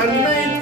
தன்னை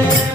Yeah.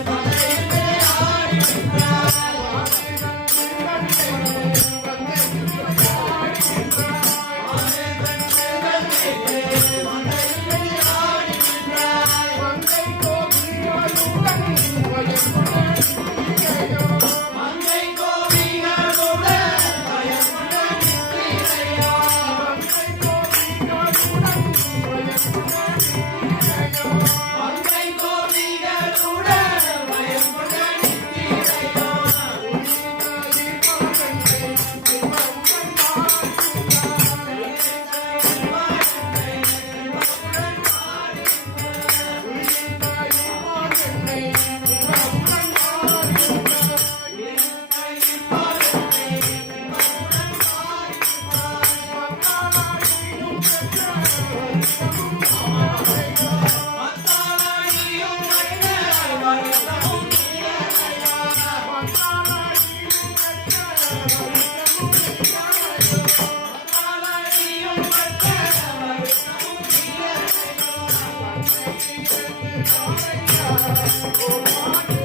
Oh, my God.